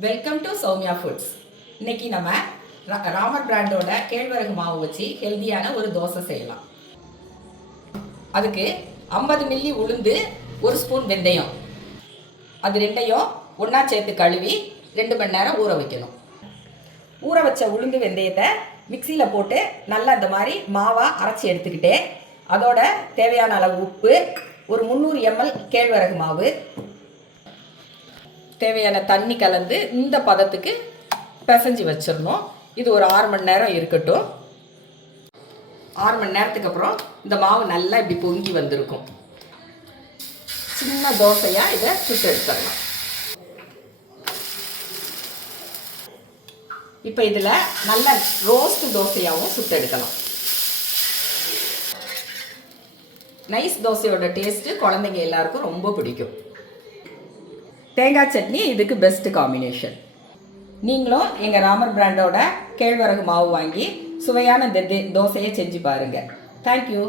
Welcome to Soumya foods. இன்னைக்கு நம்ம ராமர் பிராண்டோட கேழ்வரகு மாவு வச்சு ஹெல்த்தியான ஒரு தோசை செய்யலாம். அதுக்கு 50 மில்லி உளுந்து, 1 ஸ்பூன் வெந்தயம், அது ரெண்டையும் ஒன்றா சேர்த்து கழுவி 2 மணி நேரம் ஊற வைக்கணும். ஊற வச்ச உளுந்து வெந்தயத்தை மிக்சியில் போட்டு நல்லா இந்த மாதிரி மாவாக அரைச்சி எடுத்துக்கிட்டு அதோட தேவையான அளவு உப்பு, ஒரு 300 ml கேழ்வரகு மாவு, தேவையான தண்ணி கலந்து இந்த பதத்துக்கு பிசைஞ்சு வச்சிடணும். இது ஒரு 6 மணி நேரம் இருக்கட்டும். 6 மணி நேரத்துக்கு அப்புறம் இந்த மாவு நல்லா இப்படி பொங்கி வந்திருக்கும். சின்ன தோசையாக இதை சுட்டு எடுத்துடலாம். இப்போ இதில் நல்ல ரோஸ்ட் தோசையாகவும் சுட்டு எடுக்கலாம். நைஸ் தோசையோட டேஸ்ட்டு குழந்தைங்க எல்லாருக்கும் ரொம்ப பிடிக்கும். தேங்காய் சட்னி இதுக்கு பெஸ்ட் காம்பினேஷன். நீங்களும் எங்கள் ராமர் பிராண்டோட கேழ்வரகு மாவு வாங்கி சுவையான இந்த தோசையை செஞ்சு பாருங்கள். தேங்க்யூ.